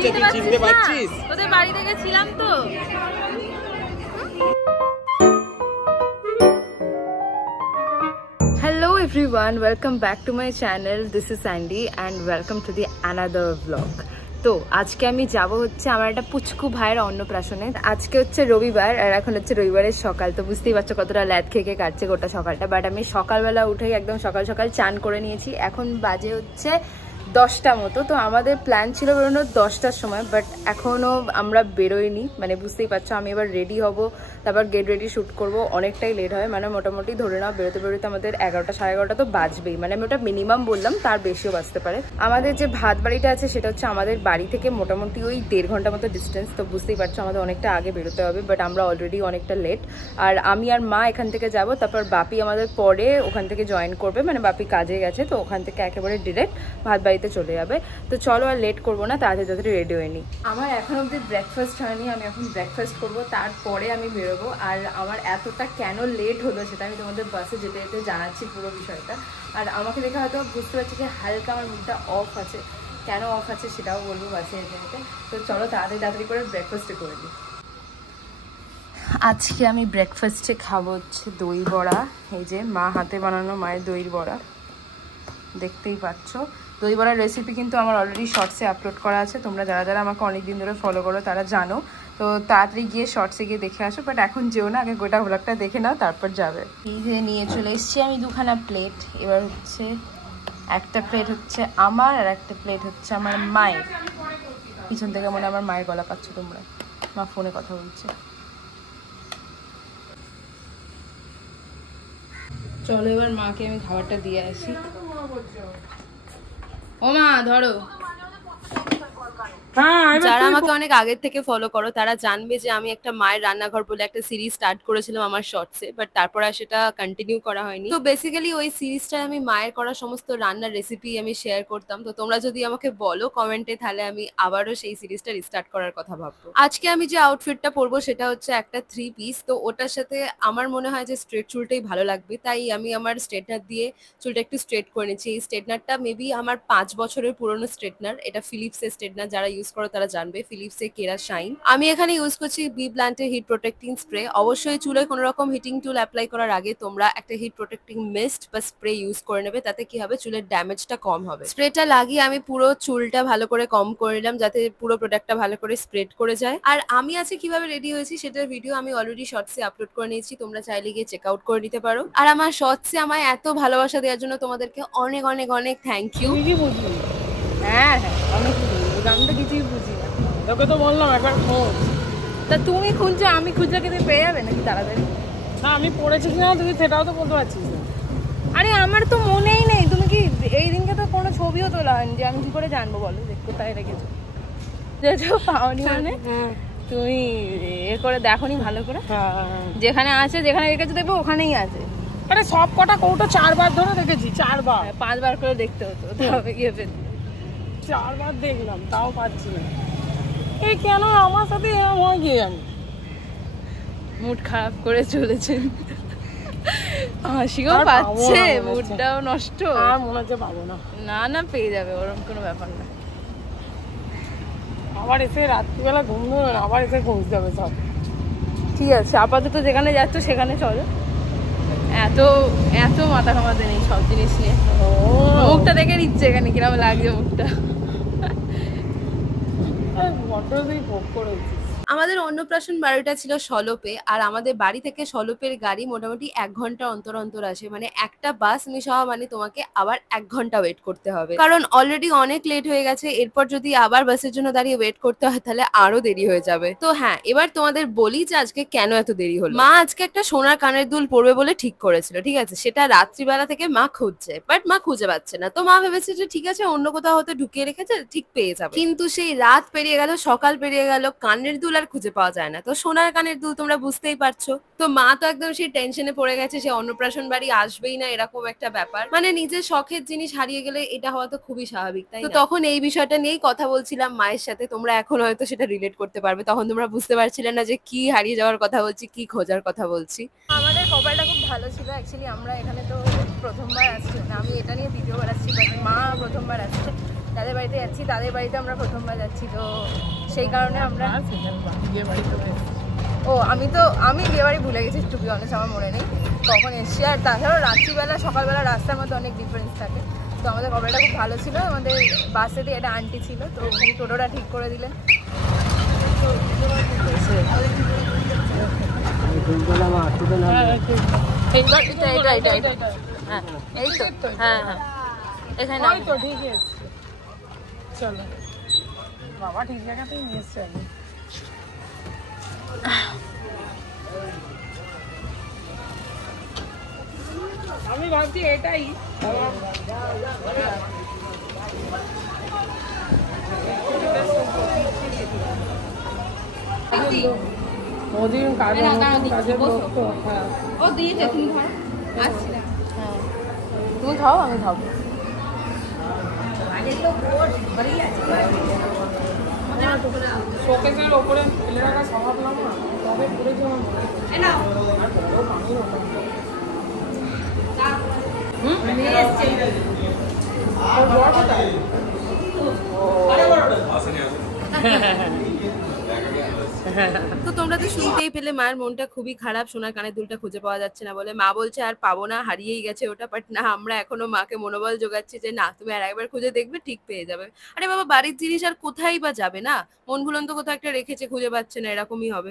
হচ্ছে, তুই চিনতে পারছিস? তোদের বাড়ি থেকে ছিলাম তো। Hello everyone, welcome back to my channel. This is Sandy and welcome to the another vlog. তো আজকে আমি যাব হচ্ছে আমার একটা পুচকু ভাইয়ের অন্নপ্রাশনে। আজকে হচ্ছে রবিবার আর এখন হচ্ছে রবিবারের সকাল, তো বুঝতেই পারছো কতটা ল্যাদ খেয়ে কাটছে গোটা সকালটা। বাট আমি সকালবেলা উঠেই একদম সকাল সকাল চান করে নিয়েছি। এখন বাজে হচ্ছে 10টা মতো। তো আমাদের প্ল্যান ছিল বেরোনোর 10টার সময়, বাট এখনও আমরা বেরোইনি। মানে বুঝতেই পারছো, আমি এবার রেডি হব, তারপর গেট রেডি শ্যুট করব, অনেকটাই লেট হয়। মানে মোটামুটি ধরে নাও বেরোতে বেরোতে আমাদের 11টা সাড়ে 11টা তো বাজবেই। মানে আমি ওটা মিনিমাম বললাম, তার বেশিও বাজতে পারে। আমাদের যে ভাত বাড়িটা আছে সেটা হচ্ছে আমাদের বাড়ি থেকে মোটামুটি ওই 1.5 ঘন্টা মতো ডিস্টেন্স। তো বুঝতেই পারছো আমাদের অনেকটা আগে বেরোতে হবে, বাট আমরা অলরেডি অনেকটা লেট। আর আমি আর মা এখান থেকে যাব, তারপর বাপি আমাদের পরে ওখান থেকে জয়েন করবে। মানে বাপি কাজে গেছে, তো ওখান থেকে একেবারে ডিরেক্ট ভাত বাড়িতে চলে যাবে। তো চলো আর লেট করবো না, তাড়াতাড়ি রেডি হয়ে নিই। আমার এখন অবধি ব্রেকফাস্ট হয়নি, আমি এখন ব্রেকফাস্ট করবো, তারপরে আমি বেরোবো। আর আমার এতটা কেন লেট হলো সেটা আমি তোমাদের বাসে যেতে যেতে জানাচ্ছি পুরো বিষয়টা। আর আমাকে দেখে হয়তো বুঝতে পারছি যে হালকা আমার মুখটা অফ আছে, কেন অফ আছে সেটাও বলবো বাসে যেতে যেতে। তো চলো তাড়াতাড়ি করে ব্রেকফাস্টে করে নিই। আজকে আমি ব্রেকফাস্টে খাবো হচ্ছে দই বড়া। এই যে মা হাতে বানানো মায়ের দই বড়া, দেখতেই পাচ্ছ। দই বড়ার রেসিপি কিন্তু আমার অলরেডি শর্টসে আপলোড করা আছে, তোমরা যারা যারা আমাকে অনেকদিন ধরে ফলো করো তারা জানো। তো তাড়াতাড়ি গিয়ে শর্টসে গিয়ে দেখে আসো, বাট এখন যেও না, আগে গোটা ভ্লগটা দেখে নাও তারপর যাবে। এই যে নিয়ে চলে এসছি আমি 2খানা প্লেট। এবার হচ্ছে একটা প্লেট হচ্ছে আমার আর একটা প্লেট হচ্ছে আমার মায়ের। পিছন থেকে মনে আমার মায়ের গলা পাচ্ছ তোমরা, মা ফোনে কথা বলছে। চলো এবার মাকে আমি খাবারটা দিয়ে আসি। ও মা ধরো। যারা আমাকে অনেক আগের থেকে ফলো করো তারা জানবে যে আমি একটা মায়ের রান্নাঘর বলে একটা সিরিজ স্টার্ট করেছিলাম আমার শর্টসে, বাট তারপর আর সেটা কন্টিনিউ করা হয়নি। তো বেসিক্যালি ওই সিরিজটা আমি মায়ের করা সমস্ত রান্নার রেসিপি আমি শেয়ার করতাম। তো তোমরা যদি আমাকে বলো কমেন্টে, তাহলে আমি আবারও সেই সিরিজটা রিস্টার্ট করার কথা ভাববো। আজকে আমি যে আউটফিটটা পরবো সেটা হচ্ছে একটা 3 পিস। তো ওটার সাথে আমার মনে হয় যে স্ট্রেট চুলটাই ভালো লাগবে, তাই আমি আমার স্ট্রেটনার দিয়ে চুলটা একটু স্ট্রেট করে নিচ্ছি। এই স্ট্রেটনারটা মেবি আমার 5 বছরের পুরনো স্ট্রেটনার। এটা ফিলিপসের স্ট্রেটনার, যারা ইউজ করো তারা জানবে, ফিলিপসের কেরা শাইন। আমি এখানে ইউজ করছি বি প্ল্যান্টের হিট প্রোটেক্টিং স্প্রে। অবশ্যই চুলে কোনো রকম হিটিং টুল অ্যাপ্লাই করার আগে তোমরা একটা হিট প্রোটেক্টিং মিস্ট বা স্প্রে ইউজ করে নেবে, তাতে কি হবে চুলের ড্যামেজটা কম হবে। স্প্রেটা লাগিয়ে আমি পুরো চুলটা ভালো করে কম করে নিলাম, যাতে পুরো প্রোডাক্টটা ভালো করে স্প্রেড করে যায়। আর আমি আজকে কিভাবে রেডি হয়েছি সেটার ভিডিও আমি অলরেডি শর্টসে আপলোড করে নিয়েছি, তোমরা চাইলে গিয়ে চেক আউট করে নিতে পারো। আর আমার শর্টসে আমায় এত ভালোবাসা দেওয়ার জন্য তোমাদেরকে অনেক অনেক অনেক থ্যাংক ইউ। হ্যাঁ হ্যাঁ অনেক আমি তো কিছুই বুঝি না, তোকে তো বললাম একবার খোঁজ। তা তুমি খুঁজছো, আমি খুঁজলে কি তুমি পেয়ে যাবে নাকি তাড়াতাড়ি? না আমি পড়েছি কিনা তুমি সেটাও তো বলতে পারছিস না। আরে আমার তো মনেই নেই। তুমি কি এই দিনকে তো কোনো ছবিও তোলা হয়নি, যে আমি কি করে জানবো বলো যে কোথায় রেখেছো? যেহেতু পাওনি মানে তুমি এ করে দেখোনি ভালো করে, যেখানে আছে যেখানে রেখেছো দেখবো ওখানেই আছে। আরে সব কটা কৌটো 4 বার ধরে দেখেছি, 4 বার। 5 বার করে দেখতে হতো তবে গিয়ে পেতে। 4 বার দেখলাম তাও পাচ্ছি না। এই কেন আমার সাথে এরকম হয় গিয়ে জানি। মুড খারাপ করে চলেছেন, হাসিও পাচ্ছে, মুডটাও নষ্ট। আর মনে হচ্ছে পাবো না। না না পেয়ে যাবে, ওরকম কোনো ব্যাপার না। আবার এসে রাত্রিবেলা ঘুম ধরবে না, আবার এসে খুঁজতে হবে সব। ঠিক আছে আপাতত যেখানে যাচ্ছ সেখানে চলো, এত এত মাথা ঘামাতে নেই সব জিনিস নিয়ে। মুখটা দেখে নিচ্ছে এখানে কিরকম লাগছে মুখটা। ভোগ করেছি। আমাদের অন্নপ্রাশন বাড়িটা ছিল সলপে, আর আমাদের বাড়ি থেকে সলপের গাড়ি মোটামুটি 1 ঘন্টা অন্তর অন্তর আসে। মানে একটা বাস মিস হওয়া মানে তোমাকে আবার 1 ঘন্টা ওয়েট করতে হবে, কারণ অলরেডি অনেক লেট হয়ে গেছে। এরপর যদি আবার বাসের জন্য দাঁড়িয়ে ওয়েট করতে হয় তাহলে আরো দেরি হয়ে যাবে। তো হ্যাঁ, এবার তোমাদের বলি যে আজকে কেন এত দেরি হলো। মা আজকে একটা সোনার কানের দুল পরবে বলে ঠিক করেছিল, ঠিক আছে? সেটা রাত্রিবেলা থেকে মা খুঁজছে, বাট মা খুঁজে পাচ্ছে না। তো মা ভেবেছে যে ঠিক আছে অন্য কোথাও হয়তো ঢুকিয়ে রেখেছে, ঠিক পেয়ে যাবে। কিন্তু সেই রাত পেরিয়ে গেল, সকাল পেরিয়ে গেল, কানের দুল আর খুঁজে পাওয়া যায় না। তো সোনার কানের দুল তোমরা বুঝতেই পারছো। তো মা তো একদম সেই টেনশনে পড়ে গেছে, সে অন্নপ্রাশন বাড়ি আসবেই না, এরকম একটা ব্যাপার। মানে নিজের শখের জিনিস হারিয়ে গেলে এটা হওয়া তো খুবই স্বাভাবিক, তাই না? তো তখন এই বিষয়টা নিয়েই কথা বলছিলাম মায়ের সাথে। তোমরা এখন হয়তো সেটা রিলেট করতে পারবে, তখন তোমরা বুঝতে পারছিলে না যে কি হারিয়ে যাওয়ার কথা বলছি, কি খোঁজার কথা বলছি। আমাদের কপালটা খুব ভালো ছিল অ্যাকচুয়ালি। আমরা এখানে তো প্রথমবার আসছি, আমি এটা নিয়ে ভিডিও বানাচ্ছি, বাট মা প্রথমবার আসছে। যাদের বাড়িতে যাচ্ছি তাদের বাড়িতে আমরা প্রথমবার যাচ্ছি, তো সেই কারণে আমরা আমি বিয়ে বাড়ি ভুলে গেছি, টু বি অনেস্ট আমার মনে নেই কখন এসছি। আর তাছাড়াও রাত্রিবেলা সকালবেলা রাস্তার মধ্যে অনেক ডিফারেন্স থাকে। তো আমাদের কপালটা খুব ভালো ছিল, আমাদের বাসে দিয়ে একটা আন্টি ছিল, তো উনি টোটোটা ঠিক করে দিলেন। হ্যাঁ এই তো, হ্যাঁ হ্যাঁ এখানে তো ঠিক আছে। চলো বাবা ঠিক জায়গাতেই নিয়ে এসছে। আমি ভাবছি এটাই মোদির কাজের লোক তো। হ্যাঁ ও দিয়েছে, তুমি ধরো আসছি না। হ্যাঁ তুমি খাও আমি খাবো। শোকেসের ওপরে ফেলে রাখা স্বভাব না, তবে পড়েছে আমার তো তোমরা তো শুনতেই পেলে মায়ের মনটা খুবই খারাপ, সোনার কানের দুলটা খুঁজে পাওয়া যাচ্ছে না বলে। মা বলছে আর পাবো না, হারিয়েই গেছে ওটা। বাট না, আমরা এখনো মাকে মনোবল জোগাচ্ছি যে না তুমি আর একবার খুঁজে দেখবে, ঠিক পেয়ে যাবে। আরে বাবা, বাড়ির জিনিস আর কোথায় বা যাবে, না মন ভুলন তো কোথাও একটা রেখেছে, খুঁজে পাচ্ছে না, এরকমই হবে।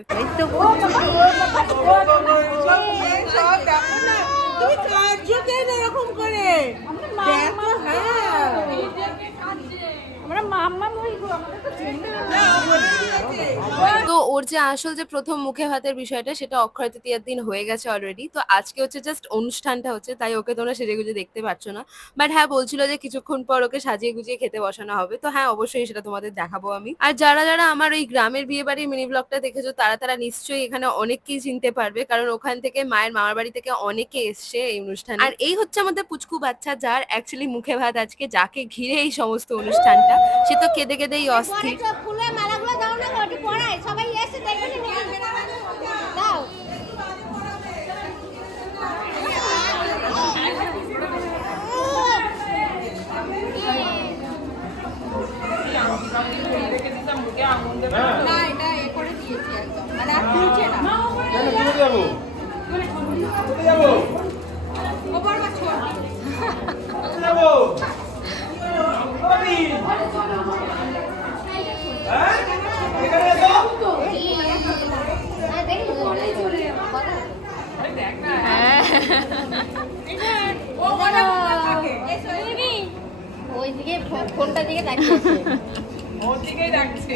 তো ওর যে আসল যে প্রথম মুখে ভাতের বিষয়টা, সেটা অক্ষয় তৃতীয়ার দিন হয়ে গেছে অলরেডি। তো আজকে হচ্ছে জাস্ট অনুষ্ঠানটা হচ্ছে, তাই ওকে তোমরা সেজে গুজে দেখতে পাচ্ছ না। বাট হ্যাঁ, বলছিল যে কিছুক্ষণ পর ওকে সাজিয়ে গুজিয়ে খেতে বসানো হবে। তো হ্যাঁ, অবশ্যই সেটা তোমাদের দেখাবো আমি। আর যারা যারা আমার ওই গ্রামের বিয়ে বাড়ির মিনি ব্লগটা দেখেছো, তারা তারা নিশ্চয়ই এখানে অনেককেই চিনতে পারবে, কারণ ওখান থেকে মায়ের মামার বাড়ি থেকে অনেকে এসছে এই অনুষ্ঠানে। আর এই হচ্ছে আমাদের পুচকু বাচ্চা, যার অ্যাকচুয়ালি মুখে ভাত আজকে, যাকে ঘিরে এই সমস্ত অনুষ্ঠানটা। সে তো কেঁদে কেঁদেই অস্থির। দাও ওইদিকে ফোনটা দিকে তাকিয়েছে, ওদিকেই ডাকছে।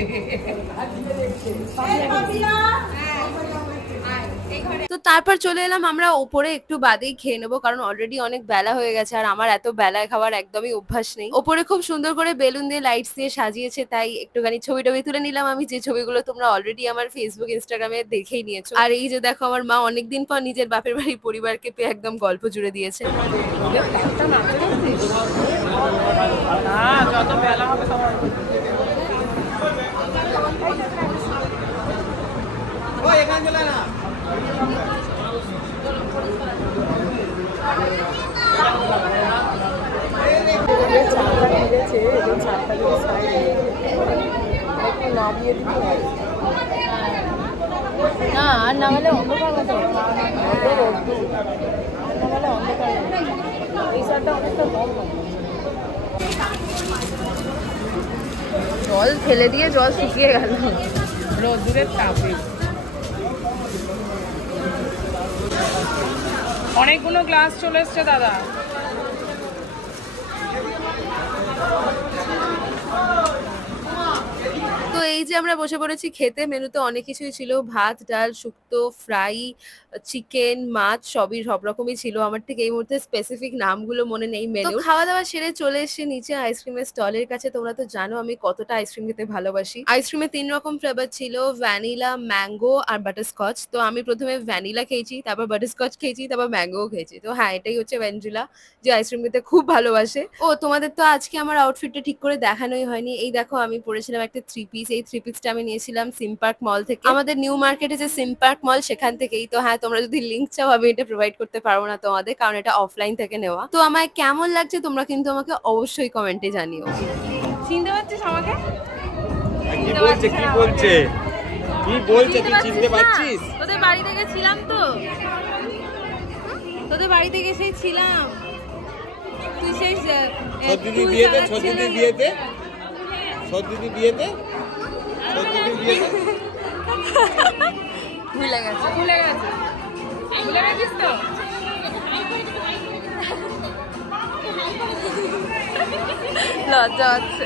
তো তারপর চলে এলাম আমরা ওপরে, একটু বাদেই খেয়ে নেবো, কারণ অলরেডি অনেক বেলা হয়ে গেছে আর আমার এত বেলায় খাওয়ার একদমই অভ্যাস নেই। ওপরে খুব সুন্দর করে বেলুন দিয়ে লাইটস দিয়ে সাজিয়েছে, তাই একটুখানি ছবি টবি তুলে নিলাম আমি, যে ছবিগুলো তোমরা অলরেডি আমার ফেসবুক ইনস্টাগ্রামে দেখেই নিয়েছো। আর এই যে দেখো, আমার মা অনেকদিন পর নিজের বাপের বাড়ি পরিবারকে পেয়ে একদম গল্প জুড়ে দিয়েছে। যত বেলা হবে সবাই না আর না হলে অন্ধকার মতো, জল ফেলে দিয়ে জল শুকিয়ে গেল রোদ্দুরের তাপে। অনেকগুলো গ্লাস চলে এসছে দাদা। তো এই যে আমরা বসে পড়েছি খেতে, মেনুতে অনেক কিছুই ছিল, ভাত ডাল শুক্তো ফ্রাই চিকেন মাছ সবই সব রকমই ছিল। আমার ঠিক এই মুহূর্তে স্পেসিফিক নামগুলো মনে নেই মেনু। খাওয়া দাওয়া সেরে চলে এসেছি নিচে আইসক্রিমের স্টলের কাছে। তোমরা তো জানো আমি কতটা আইসক্রিম খেতে ভালোবাসি। আইসক্রিমে 3 রকম ফ্লেভার ছিল, ভ্যানিলা ম্যাঙ্গো আর বাটারস্কচ। তো আমি প্রথমে ভ্যানিলা খেয়েছি, তারপর বাটারস্কচ খেয়েছি, তারপর ম্যাঙ্গো খেয়েছি। তো হ্যাঁ, এটাই হচ্ছে ভ্যাঞ্জুলা, যে আইসক্রিম খেতে খুব ভালোবাসে। ও তোমাদের তো আজকে আমার আউটফিটটা ঠিক করে দেখানোই হয়নি। এই দেখো, আমি পরেছিলাম একটা 3 পিস। এই 3 পিসটা আমি নিয়েছিলাম সিম পার্ক মল থেকে, আমাদের নিউ মার্কেটে যে সিম পার্ক মল সেখান থেকেই। তো হ্যাঁ, তোমরা যদি লিঙ্ক চাও আমি এটা প্রোভাইড করতে পারবো না তোমাদের, কারণ এটা অফলাইন থেকে নেওয়া। তো আমায় কেমন লাগছে তোমরা কিন্তু আমাকে অবশ্যই কমেন্টে জানিও। চিনতে পারছিস আমাকে? কি বলছে কি বলছে কি বলছে তুই চিনতে পারছিস? তোদের বাড়িতে গেছিলাম তো, তোদের বাড়িতে গেছেই ছিলাম। তুই সেই সদ্দিদি বিয়েতে সদ্দিদি বিয়েতে সদ্দিদি বিয়েতে সদ্দিদি বিয়েতে ভুলে গেছে ভুলে গেছিস তো? লজ্জা হচ্ছে।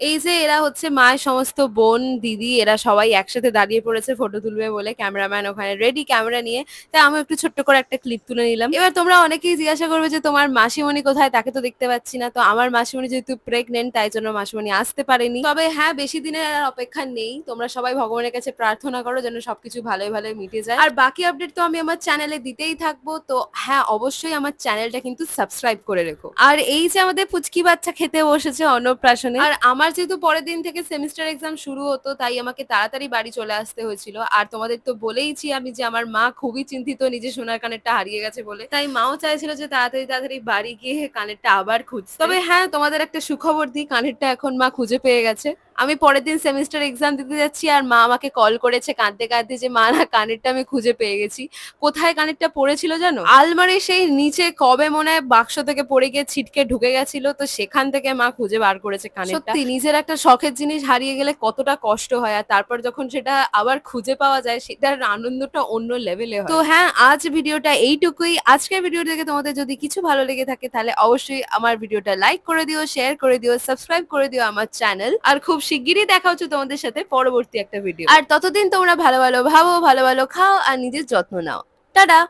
এই যে এরা হচ্ছে মায়ের সমস্ত বোন দিদি, এরা সবাই একসাথে দাঁড়িয়ে পড়েছে ফটো তুলবে বলে। ক্যামেরাম্যান ওখানে রেডি ক্যামেরা নিয়ে, তাই আমি একটু ছোট্ট করে একটা ক্লিপ তুলে নিলাম। এবার তোমরা অনেকেই জিজ্ঞাসা করবে যে তোমার মাসিমণি কোথায়, তাকে তো দেখতে পাচ্ছি না। তো আমার মাসিমণি যেহেতু প্রেগনেন্ট, তাই জন্য মাসিমণি আসতে পারেনি। তবে হ্যাঁ, বেশি দিনের আর অপেক্ষা নেই। তোমরা সবাই ভগবানের কাছে প্রার্থনা করো যেন সবকিছু ভালোই ভালোই মিটে যায়। আর বাকি আপডেট তো আমি আমার চ্যানেলে দিতেই থাকবো। তো হ্যাঁ, অবশ্যই আমার চ্যানেলটা কিন্তু সাবস্ক্রাইব করে রেখো। আর এই যে আমাদের পুচকি বাচ্চা খেতে বসেছে অন্নপ্রাশনে, আর আমার যেহেতু পরের দিন থেকে সেমিস্টার এক্সাম শুরু হতো, তাই আমাকে তাড়াতাড়ি বাড়ি চলে আসতে হয়েছিল। আর তোমাদের তো বলেইছি আমি যে আমার মা খুবই চিন্তিত নিজের সোনার কানেরটা হারিয়ে গেছে বলে, তাই মাও চাইছিল যে তাড়াতাড়ি তাড়াতাড়ি বাড়ি গিয়ে কানেরটা আবার খুঁজতে। তবে হ্যাঁ, তোমাদের একটা সুখবর দিই, কানেরটা এখন মা খুঁজে পেয়ে গেছে। আমি পরের দিন সেমিস্টার এক্সাম দিতে যাচ্ছি, আর মা আমাকে কল করেছে কাঁদতে কাঁদতে যে মা না, কানেরটা আমি খুঁজে পেয়ে গেছি। কোথায় কানেরটা পড়েছিল জানো? আলমারির সেই নিচে কবে মনে হয় বাক্স থেকে পড়ে গিয়ে ছিটকে ঢুকে গেছিল, তো সেখান থেকে মা খুঁজে বার করেছে কানেরটা। সত্যি নিজের একটা শখের জিনিস হারিয়ে গেলে কতটা কষ্ট হয়, আর তারপর যখন সেটা আবার খুঁজে পাওয়া যায় সেটার আনন্দটা অন্য লেভেলে হয়। তো হ্যাঁ, আজ ভিডিওটা এইটুকুই। আজকের ভিডিও থেকে তোমাদের যদি কিছু ভালো লেগে থাকে তাহলে অবশ্যই আমার ভিডিওটা লাইক করে দিও, শেয়ার করে দিও, সাবস্ক্রাইব করে দিও আমার চ্যানেল। আর খুব শিগগিরই দেখা হচ্ছে তোমাদের সাথে পরবর্তী একটা ভিডিও। আর ততদিন তোমরা ভালো ভালো ভাবো, ভালো ভালো খাও, আর নিজের যত্ন নাও। টাটা।